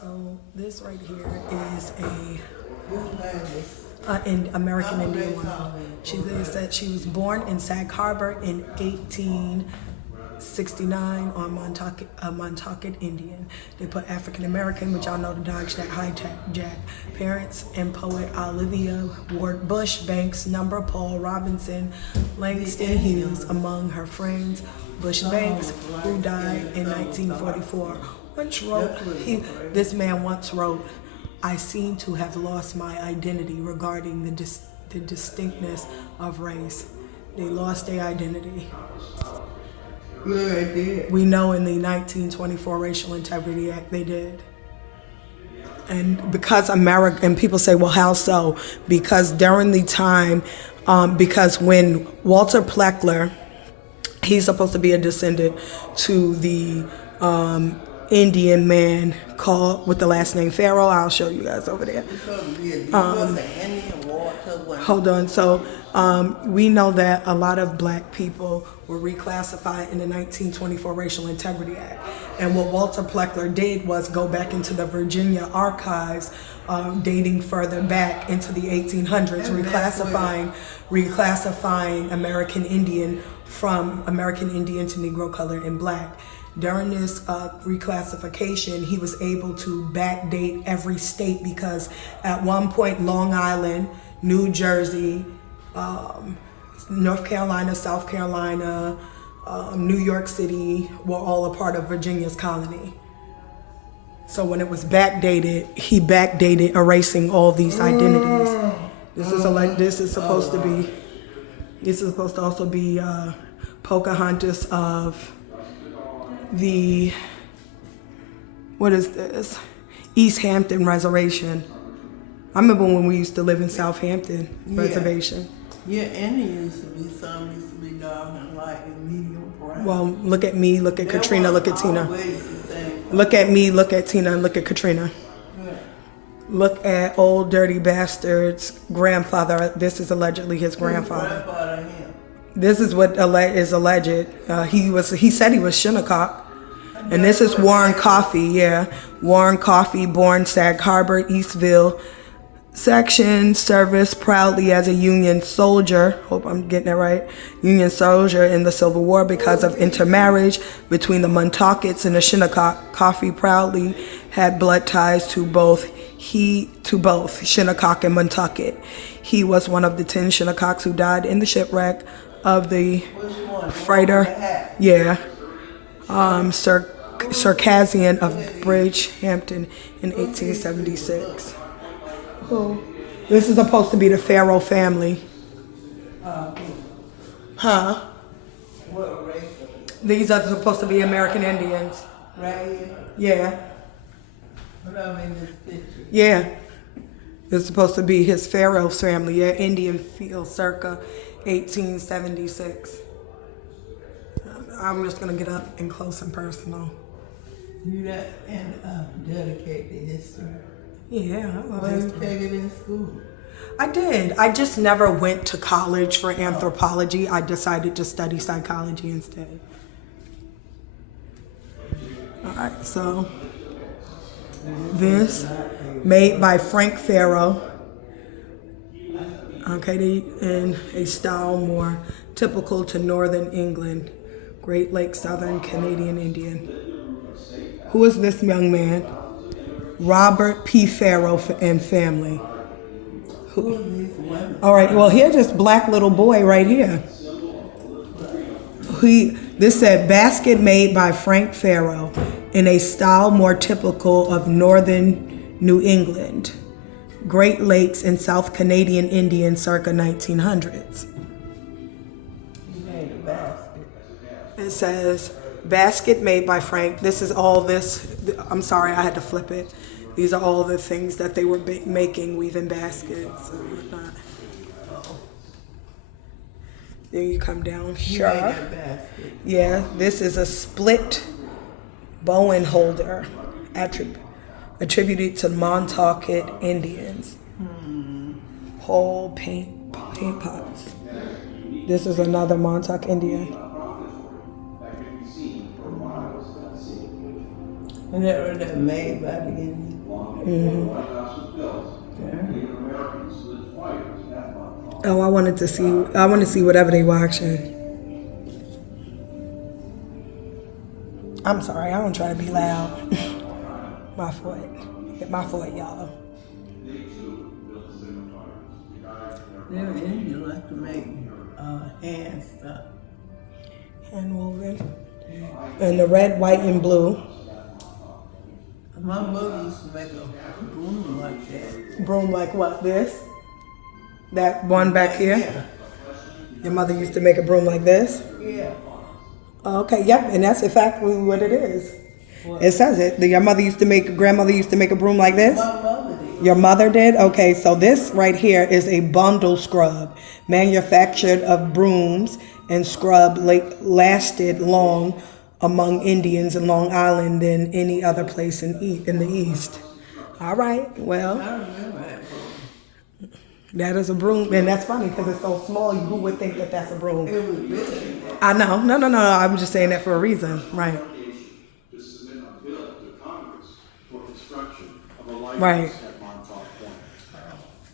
So this right here is an American Indian woman. She said she was born in Sag Harbor in 1869 on Montauk Indian. They put African American, but y'all know the Dodge that hijack. Parents and poet Olivia Ward Bush Banks, number Paul Robinson, Langston Hughes among her friends. Bush Banks, who died in 1944, this man once wrote, "I seem to have lost my identity regarding the distinctness of race." They lost their identity. Yeah, they did. We know in the 1924 Racial Integrity Act they did. And because America, and people say, well, how so? Because during the time, because when Walter Pleckler, he's supposed to be a descendant to the Indian man called with the last name Pharaoh. I'll show you guys over there. Hold on. So we know that a lot of black people were reclassified in the 1924 Racial Integrity Act. And what Walter Pleckler did was go back into the Virginia archives dating further back into the 1800s, reclassifying American Indian from American Indian to Negro, colored, and black. During this reclassification, he was able to backdate every state because at one point, Long Island, New Jersey, North Carolina, South Carolina, New York City were all a part of Virginia's colony. So when it was backdated, he backdated erasing all these identities. This is supposed to also be Pocahontas of the, what is this? East Hampton Reservation. I remember when we used to live in Southampton Reservation. Yeah, and it used to be dark and light and medium brown. Well, look at me, look at Katrina, look at Tina. Look at me, look at Tina, and look at Katrina. Yeah. Look at old dirty bastard's grandfather. This is allegedly his grandfather. This is what is alleged. He said he was Shinnecock. And this is Warren Coffey, Warren Coffey, born Sag Harbor, Eastville, section, service proudly as a Union soldier. Hope I'm getting it right. Union soldier in the Civil War because of intermarriage between the Montauquets and the Shinnecock. Coffey proudly had blood ties to both Shinnecock and Montauk. He was one of the 10 Shinnecocks who died in the shipwreck of the freighter, Circassian of Bridgehampton in 1876. Oh, this is supposed to be the Pharaoh family. Huh? What race? These are supposed to be American Indians. Right here? Yeah. What in this picture? Yeah. It's supposed to be his Pharaoh's family. Indian field circa 1876. I'm just gonna get up and close and personal. You that and dedicate to history. Yeah, I love Why history. you take it in school? I did. I just never went to college for anthropology. I decided to study psychology instead. All right, so this made by Frank Farrow. Okay, in a style more typical to Northern England, Great Lakes, Southern Canadian Indian. Who is this young man? Robert P. Farrow and family. All right, well, here's this black little boy right here. This said, basket made by Frank Farrow in a style more typical of Northern New England, Great Lakes and South Canadian Indian circa 1900s. You made a basket. It says, basket made by Frank. This is all this. I'm sorry, I had to flip it. These are all the things that they were making, weaving baskets and whatnot. Then you come down here. Yeah, this is a split Bowen holder attributed to Montauk Indians. Whole paint pots. This is another Montauk Indian. And they're made by the Indians. Oh, I want to see whatever they watching. I'm sorry, I don't try to be loud. My foot. Hit my foot, y'all. They're Indians like to make hand stuff. Hand woven. And the red, white, and blue. My mother used to make a broom like that. Broom like what? This? That one back here? Yeah. Your mother used to make a broom like this? Yeah. Okay, yep, and that's exactly what it is. What? It says it. Grandmother used to make a broom like this? My mother did. Your mother did? Okay, so this right here is a bundle scrub, manufactured of brooms and scrub lasted long among Indians in Long Island than any other place in the East. All right, well, I remember that broom. that is a broom, and that's funny because it's so small. Who would think that that's a broom? It was big. I know. No. I'm just saying that for a reason, right? To submit a bill to Congress for construction of a lighthouse Right. at Montauk Point.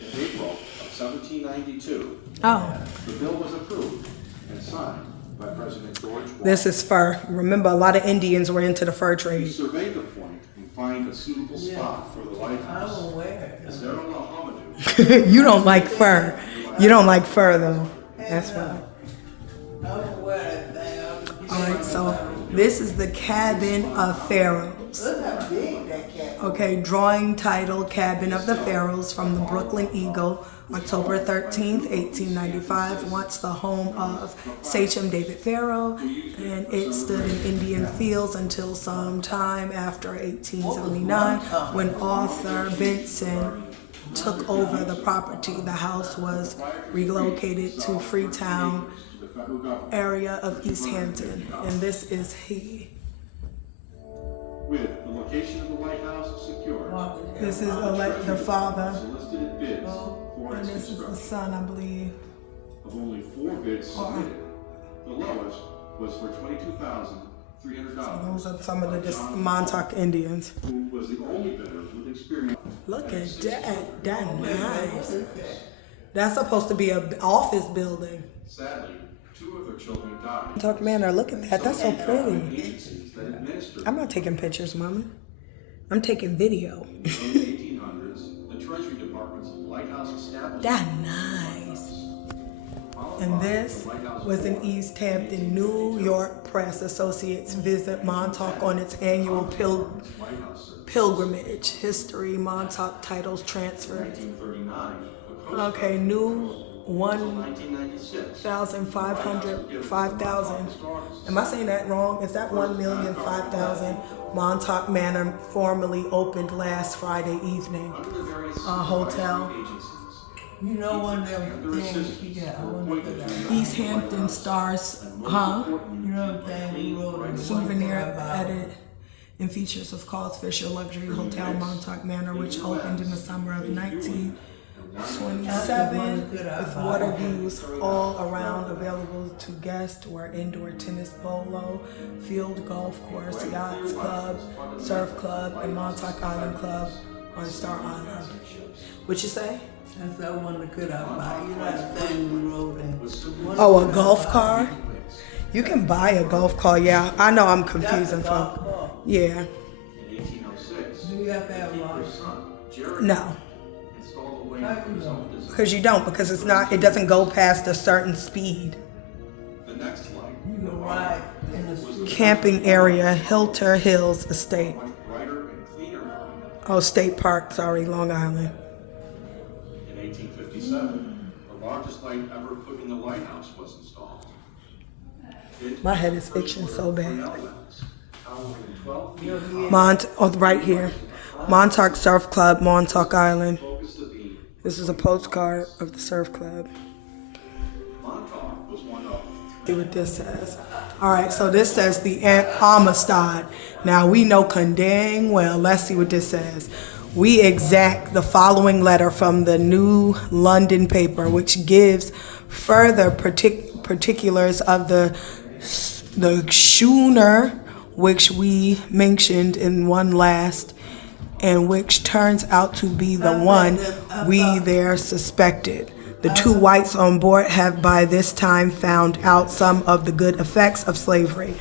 In April of 1792, Oh, the bill was approved and signed by President George Washington. this is fur. Remember, a lot of Indians were into the fur To trade. survey the point and find a suitable spot for the I lighthouse. don't wear it. Sarah Lahamadou, You don't like fur. You don't like fur though. That's why. I don't wear that thing. All right, so this is the Cabin of Pharaohs. Look how big that cat. Okay, drawing title Cabin of the Pharaohs from the Brooklyn Eagle, October 13th, 1895, once the home of Sachem David Pharaoh, and it stood in Indian fields until some time after 1879 when Arthur Benson took over the property. The house was relocated to Freetown area of East Hampton, and this is he. with the location of the lighthouse secured, This is the father, solicited bids for and its this is the construction. son, I believe. Of only 4 bids submitted, the lowest was for $22,300. Those are some of the Montauk Indians. Who was the only bidder with experience. Look at that. That's nice. That's supposed to be an office building. Sadly, 2 of their children died. Montauk Manor, look at that. That's so pretty. Agencies that administered I'm not taking pictures, Mama. I'm taking video. in the early 1800s, the Treasury Department's lighthouse established. That's nice. And this was an East Hampton, New York Press Associates visit Montauk on its annual pilgrimage. History, Montauk titles transferred. 1939, Okay, new 1996. 5,000. Am I saying that wrong? Is that 1,005,000? Montauk Manor formally opened last Friday evening. Under the various Hotel. agencies, You know one of them things she got. I wonder if that. East Hampton Stars, huh? You know the thing we wrote in the Souvenir Bible? edit and features of Carl's Fisher Luxury Hotel Montauk Manor, which opened in the summer of 1927 with water views all around available to guests, where indoor tennis, polo, field golf course, yachts club, surf club, and Montauk Island Club on Star Island. What you say? That's that one that could I buy. You know that thing we wrote in. Oh, a golf car? You can buy a golf car, yeah. I know I'm confusing folk. Yeah. In 1806, Do you have to have her one? son, Jerry, No. installed a way How for you his know? own design. Because you don't, because it doesn't go past a certain speed. The next flight, You can ride in the street. Camping area, Hilter Hills Estate. went brighter and cleaner. Oh, State Park, sorry, Long Island. In 1857, the largest light ever put in the lighthouse was installed. It My head is itching so bad. bells, towering 12 feet Right here. Montauk Surf Club, Montauk Island. focused the beam. This is a postcard of the surf club. Montauk was one of See what this says. All right, so this says the Amistad. Now we know dang well. Let's see what this says. We exact the following letter from the New London paper, which gives further particulars of the schooner which we mentioned in one last, and which turns out to be the one we there suspected. The two whites on board have by this time found out some of the good effects of slavery.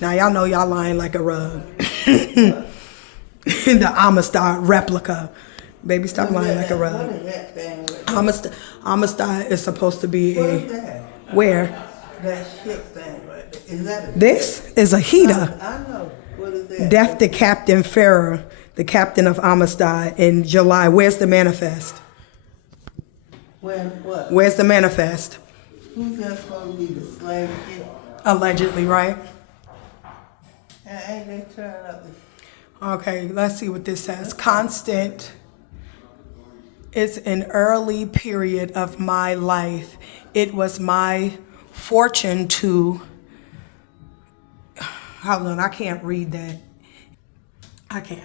Now y'all know y'all lying like a rug. The Amistad replica. Baby, stop lying like a rug. What is that thing? Amistad is supposed to be What is that? where? That ship thing, right? Is that a This is a heater. I know. What is that? Death to Captain Farrer, the captain of Amistad in July. Where's the manifest? When what? Where's the manifest? Who's that supposed to be the slave ship? Allegedly, right? And ain't they turning up the Okay, let's see what this says. Constant. It's an early period of my life. It was my fortune to. Hold on, I can't read that. I can't.